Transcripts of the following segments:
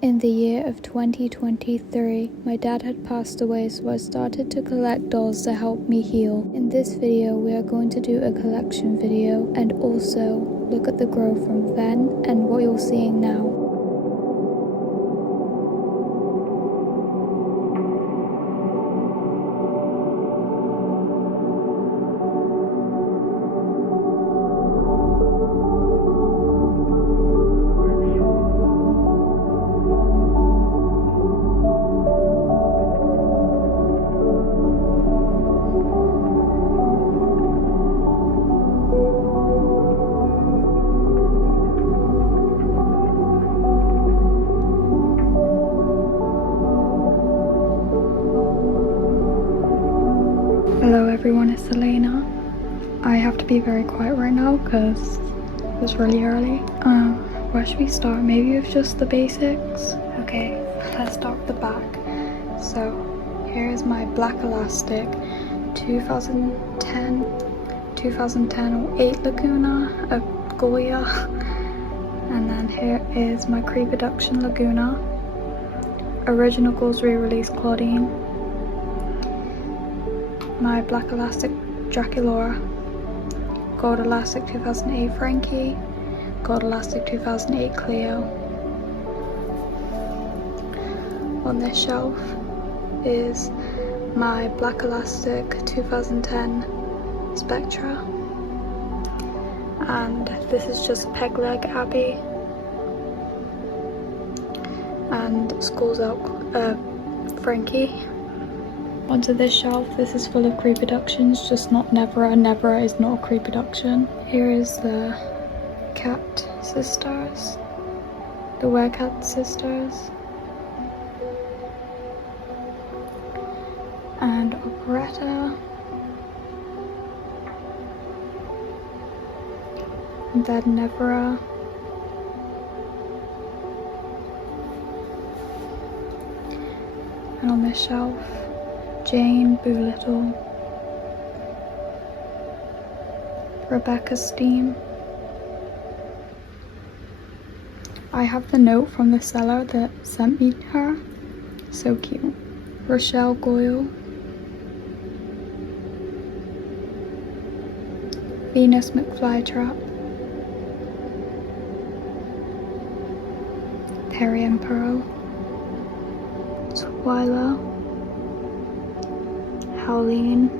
In the year of 2023, my dad had passed away, so I started to collect dolls to help me heal. In this video, we are going to do a collection video and also look at the growth from then and what you're seeing now. Hello everyone, it's Elena. I have to be very quiet right now because it's really early. Where should we start? Maybe with just the basics? Okay, let's start with the back. So here's my black elastic 2010-08 Laguna, a Goya. And then here is my Creeproduction Laguna. Original Goals re-release Claudine. My black elastic Draculaura, gold elastic 2008 Frankie, gold elastic 2008 Cleo. On this shelf is my black elastic 2010 Spectra, and this is just peg leg Abby and Schools Out Frankie. Onto this shelf, this is full of Creeproductions, just not Nevera. Nevera is not a Creeproduction. Here is the Cat Sisters, the Werecat Sisters, and Operetta, and then Nevera, and on this shelf, Jane, Boolittle, Rebecca Steam. I have the note from the seller that sent me her. So cute. Rochelle Goyle, Venus McFlytrap, Perry and Pearl, Twyla, Howleen,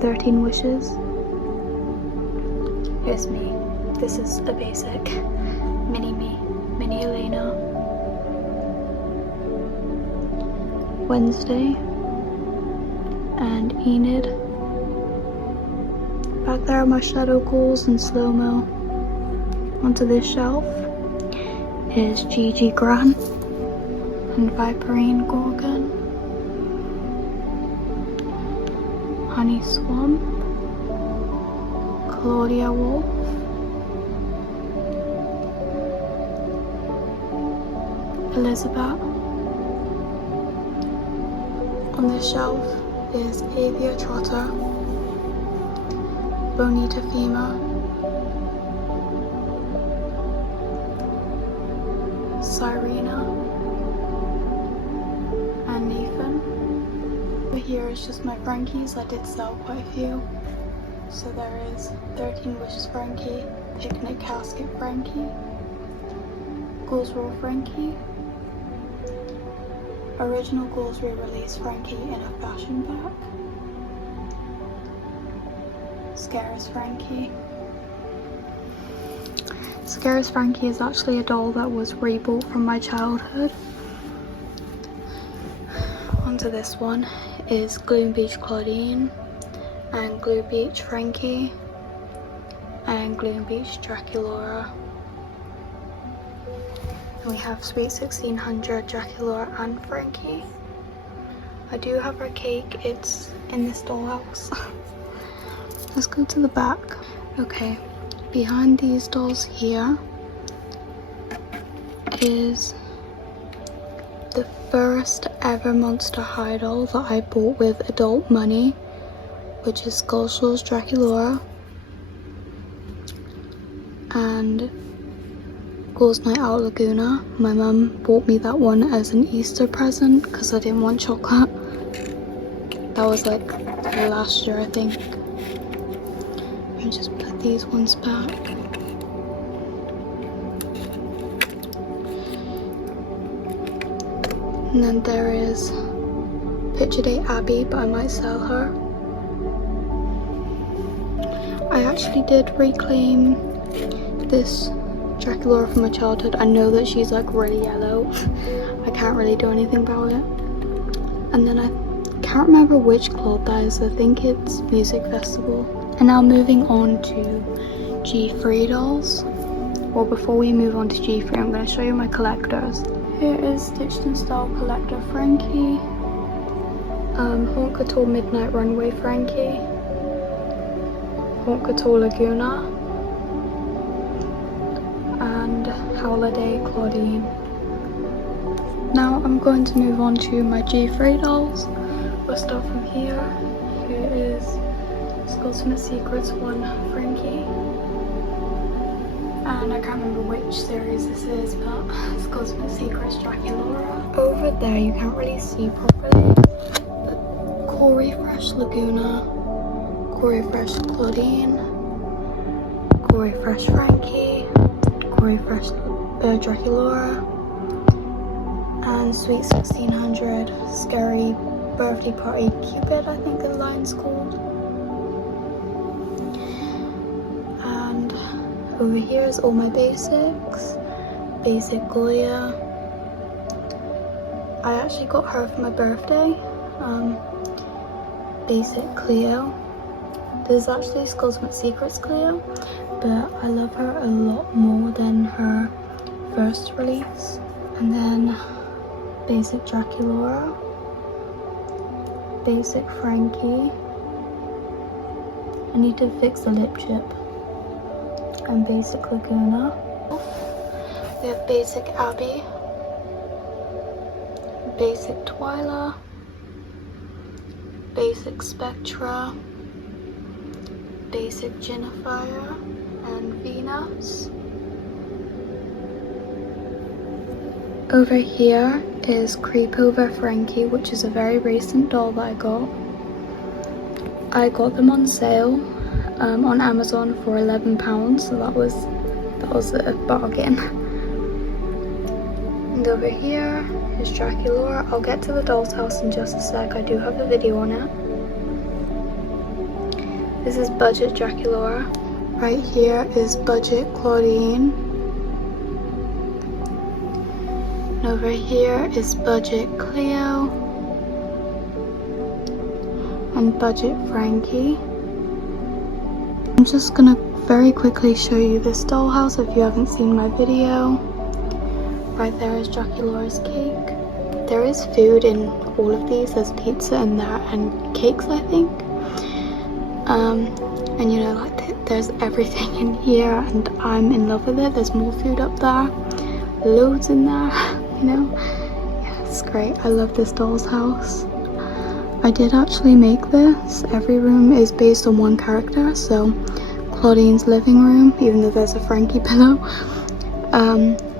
13 Wishes. Here's me. This is a basic. Mini me. Mini Elena. Wednesday. And Enid. Back there are my Shadow Ghouls in slow-mo. Onto this shelf is Gigi Gran and Viperine Gorgon. Honey Swamp, Claudia Wolf, Elizabeth. On this shelf is Avia Trotter, Bonita Fema, Cyrena, and Nathan. Here is just my Frankies. I did sell quite a few. So there is 13 Wishes Frankie, Picnic Casket Frankie, Ghouls Roll Frankie, Original Ghouls re-release Frankie in a fashion pack, Scares Frankie. Scares Frankie is actually a doll that was rebought from my childhood. Onto this one is Gloom Beach Claudine, and Gloom Beach Frankie, and Gloom Beach Draculaura. And we have Sweet 1600 Draculaura and Frankie. I do have her cake, it's in this dollhouse. Let's go to the back. Okay, behind these dolls here is the first ever Monster High doll that I bought with adult money, which is Girls Night Out Laguna. My mum bought me that one as an Easter present because I didn't want chocolate. That was like last year, I think. And just put these ones back. And then there is Picture Date Abby, but I might sell her. I actually did reclaim this Dracula from my childhood. I know that she's like really yellow. I can't really do anything about it. And then I can't remember which club that is. I think it's Music Festival. And now moving on to G3 dolls. Well, before we move on to G3, I'm going to show you my collectors. Here is Stitched in Style collector Frankie. Haute Couture Midnight Runway Frankie. Haute Couture Laguna. And Holiday Claudine. Now I'm going to move on to my G3 dolls. We'll start from here. Here is Ultimate Secrets one Frankie. And I can't remember which series this is, but it's Ultimate Secrets Dracula. Over there you can't really see properly. But Corey Fresh Laguna, Corey Fresh Claudine, Corey Fresh Frankie, Corey Fresh Dracula, and Sweet 1600 Scary Birthday Party Cupid, I think the line's called. And over here is all my basics. Basic Goya. I actually got her for my birthday. Basic Cleo. This is actually Ultimate Secrets Cleo, but I love her a lot more than her first release. And then Basic Dracula, Basic Frankie. I need to fix the lip chip. And Basic Laguna. We have Basic Abby, Basic Twyla, Basic Spectra, Basic Jennifer, and Venus. Over here is Creep Over Frankie, which is a very recent doll that I got. I got them on sale on Amazon for £11, so that was a bargain. And over here is Dracula. I'll get to the doll's house in just a sec. I do have a video on it. This is Budget Dracula. Right here is Budget Claudine. And over here is Budget Cleo. And Budget Frankie. I'm just gonna very quickly show you this dollhouse if you haven't seen my video. Right there is Dracula's cake. There is food in all of these. There's pizza in there and cakes, I think. And you know, like there's everything in here, and I'm in love with it. There's more food up there, loads in there. You know, yeah, it's great. I love this doll's house. I did actually make this. Every room is based on one character, so Claudine's living room, even though there's a Frankie pillow.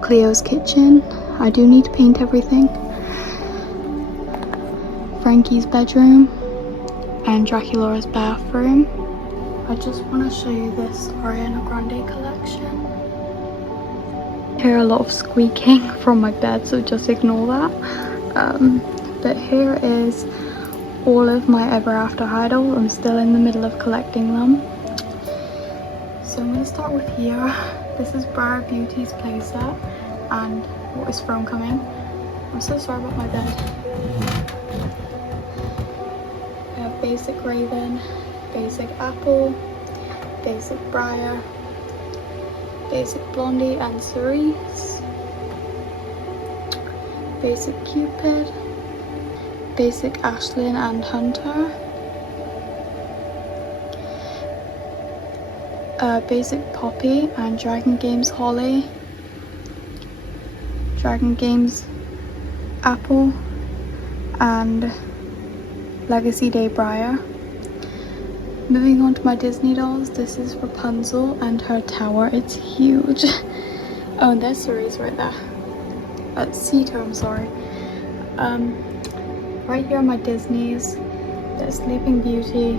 Cleo's kitchen. I do need to paint everything. Frankie's bedroom. And Dracula's bathroom. I just want to show you this Ariana Grande collection. I hear a lot of squeaking from my bed, so just ignore that. But here is all of my Ever After idols. I'm still in the middle of collecting them. So I'm going to start with here. This is Briar Beauty's playset and what is from coming. I'm so sorry about my bed. We have Basic Raven, Basic Apple, Basic Briar, Basic Blondie and Cerise, Basic Cupid, Basic Ashlyn and Hunter, Basic Poppy and Dragon Games Holly, Dragon Games Apple, and Legacy Day Briar. Moving on to my Disney dolls, this is Rapunzel and her tower. It's huge. Oh, and there's Cerise right there. Sita, I'm sorry. Right here are my Disneys. There's Sleeping Beauty,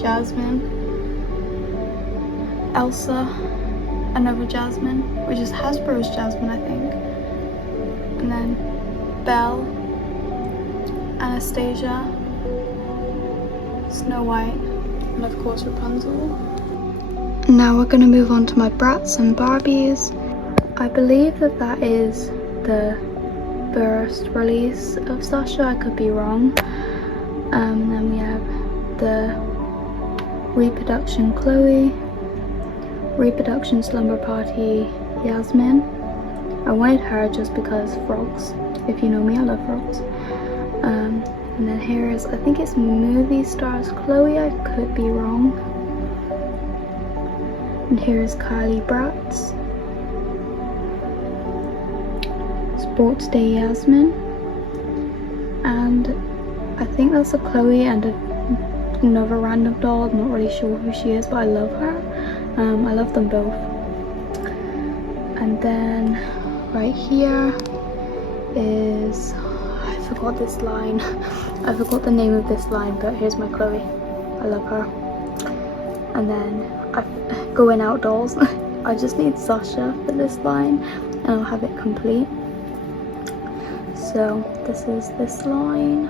Jasmine, Elsa, another Jasmine, which is Hasbro's Jasmine, I think. And then Belle, Anastasia, Snow White, and of course Rapunzel. Now we're going to move on to my Bratz and Barbies. I believe that is the first release of Sasha, I could be wrong. And then we have the Reproduction Chloe, Reproduction Slumber Party Yasmin. I wanted her just because frogs. If you know me, I love frogs. And then here is, I think it's Movie Stars Chloe, I could be wrong. And here is Kylie Bratz, Sports Day Yasmin, and I think that's a Chloe and another random doll. I'm not really sure who she is, but I love her. I love them both. And then right here is, I forgot this line. I forgot the name of this line, but here's my Chloe. I love her. And then going out dolls. I just need Sasha for this line and I'll have it complete. So this is this line.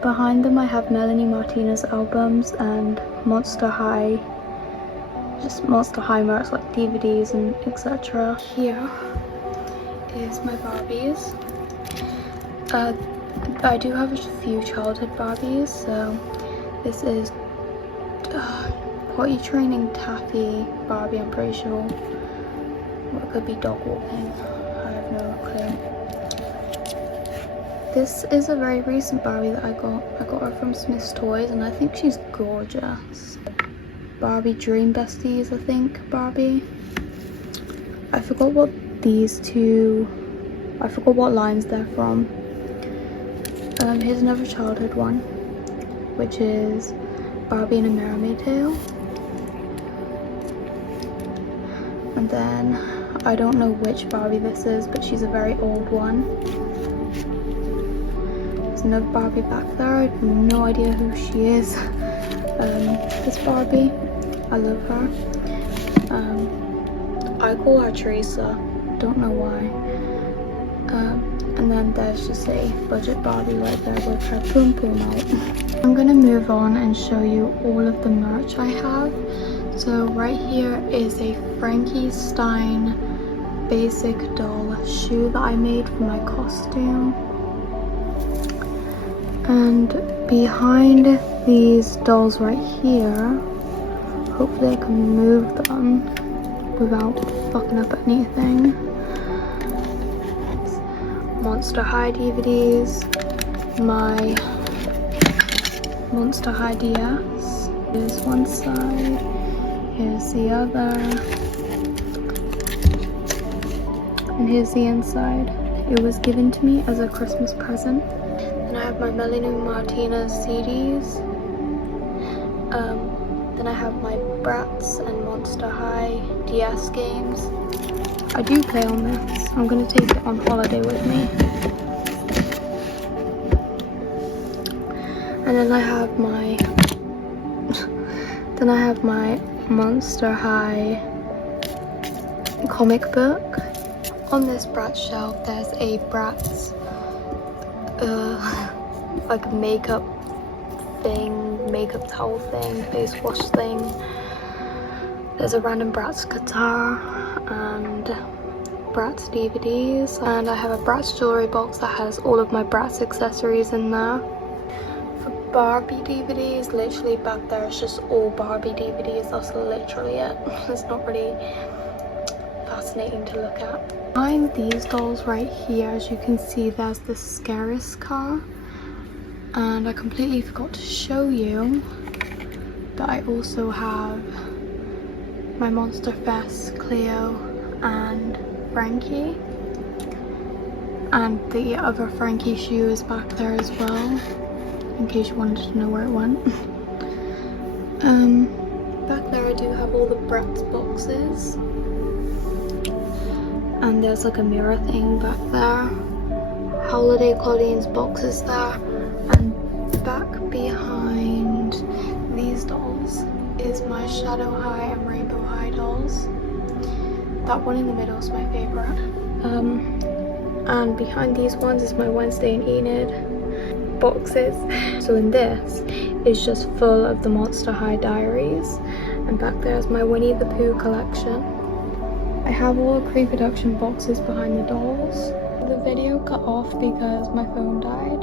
Behind them I have Melanie Martinez albums and Monster High, just Monster High merch like DVDs and etc. Here is my Barbies. I do have a few childhood Barbies, so this is potty training taffy Barbie, I'm pretty sure. Or it could be dog walking, I have no clue. This is a very recent Barbie that I got her from Smith's Toys and I think she's gorgeous. Barbie Dream Besties, I think, Barbie. I forgot what lines they're from. Here's another childhood one, which is Barbie in a Mermaid Tale. And then, I don't know which Barbie this is, but she's a very old one. There's another Barbie back there, I have no idea who she is. This Barbie, I love her. I call her Teresa, don't know why. And then there's just a budget Barbie right there with her poom poom out. I'm gonna move on and show you all of the merch I have. So right here is a Frankenstein basic doll shoe that I made for my costume. And behind these dolls right here, hopefully I can move them without fucking up anything. Monster High DVDs, my Monster High DS. Here's one side, here's the other, and here's the inside. It was given to me as a Christmas present. Then I have my Melanie Martinez CDs. Then I have my Bratz and Monster High DS games. I do play on this. I'm going to take it on holiday with me. And then I have my Monster High comic book. On this Bratz shelf there's a Bratz like makeup towel thing, face wash thing. There's a random Bratz guitar and Bratz DVDs, and I have a Bratz jewelry box that has all of my Bratz accessories in there. For Barbie DVDs, literally back there it's just all Barbie DVDs, that's literally it. It's not really fascinating to look at. Behind these dolls right here, as you can see, there's the Scaris car, and I completely forgot to show you that I also have my Monster Fest Cleo and Frankie, and the other Frankie shoe is back there as well, in case you wanted to know where it went. Back there I do have all the Bratz boxes. and there's like a mirror thing back there. Holiday Claudine's boxes there, and back behind these dolls is my Shadow High and Rainbow High dolls. That one in the middle is my favorite. And behind these ones is my Wednesday and Enid boxes. So in this is just full of the Monster High diaries, and back there is my Winnie the Pooh collection. I have all the pre-production boxes behind the dolls. The video cut off because my phone died,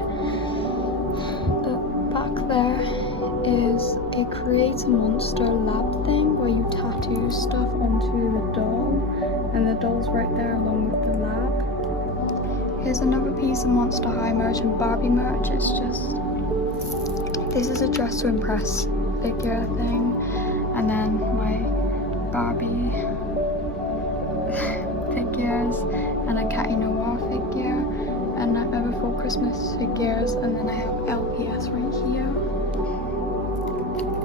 but back there is a Create a Monster lab thing where you tattoo stuff onto the doll, and the doll's right there along with the lab. Here's another piece of Monster High merch and Barbie merch. It's just, this is a Dress to Impress figure thing, and then my Barbie figures, and a Catty Noir figure, and Nightmare Before Christmas figures, and then I have LPS right here.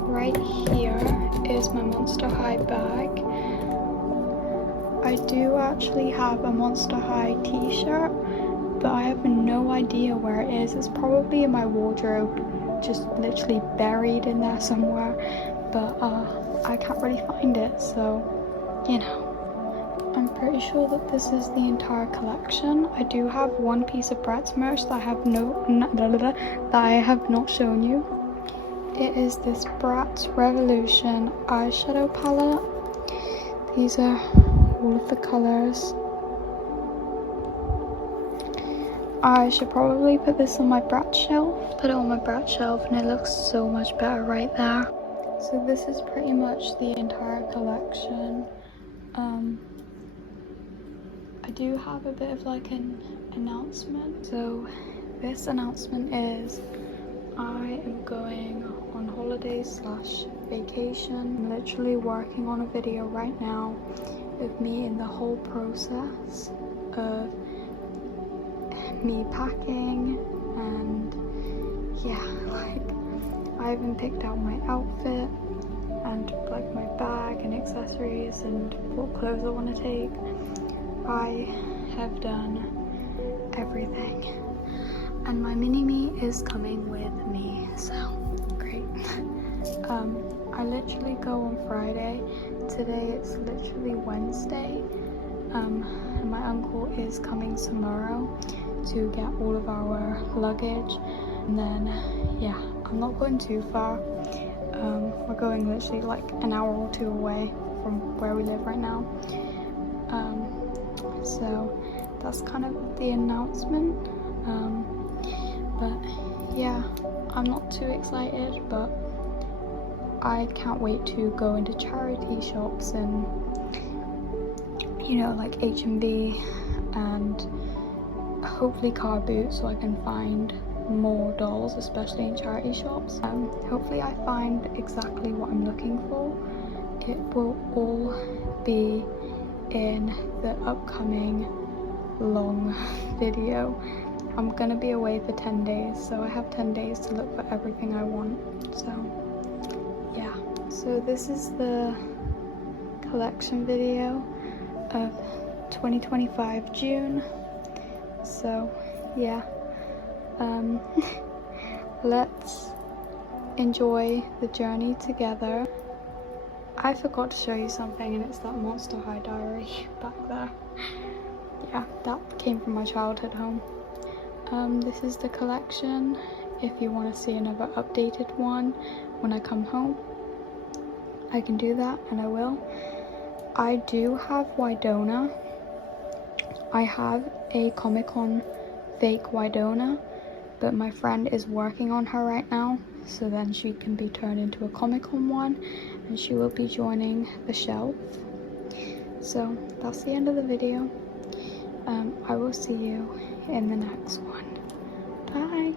Right here is my Monster High bag. I do actually have a Monster High t-shirt, but I have no idea where it is. It's probably in my wardrobe, just literally buried in there somewhere, but I can't really find it, so you know. I'm pretty sure that this is the entire collection. I do have one piece of bratz merch that I have not shown you. It is this Bratz Revolution eyeshadow palette. These are all of the colors. I should probably put this on my Bratz shelf. Put it on my Bratz shelf and it looks so much better right there. So this is pretty much the entire collection. I do have a bit of like an announcement. So this announcement is I am going on holiday/vacation. I'm literally working on a video right now of me in the whole process of me packing, and yeah, like I even picked out my outfit and like my bag and accessories and what clothes I want to take. I have done everything, and my mini-me is coming with me, so great. I literally go on Friday. Today it's literally Wednesday, and my uncle is coming tomorrow to get all of our luggage, and then yeah, I'm not going too far. We're going literally like an hour or two away from where we live right now. So that's kind of the announcement. But yeah, I'm not too excited, but I can't wait to go into charity shops and, you know, like H&B and hopefully car boot, so I can find more dolls, especially in charity shops. Hopefully I find exactly what I'm looking for. It will all be in the upcoming long video. I'm gonna be away for 10 days, so I have 10 days to look for everything I want. So yeah, so this is the collection video of 2025 June. So yeah, let's enjoy the journey together. I forgot to show you something, and it's that Monster High diary back there. Yeah, that came from my childhood home. This is the collection. If you want to see another updated one when I come home, I can do that, and I will. I do have Wydona. I have a Comic-Con fake Wydona, but my friend is working on her right now, so then she can be turned into a Comic-Con one, and she will be joining the shelf. So that's the end of the video. I will see you in the next one. Bye.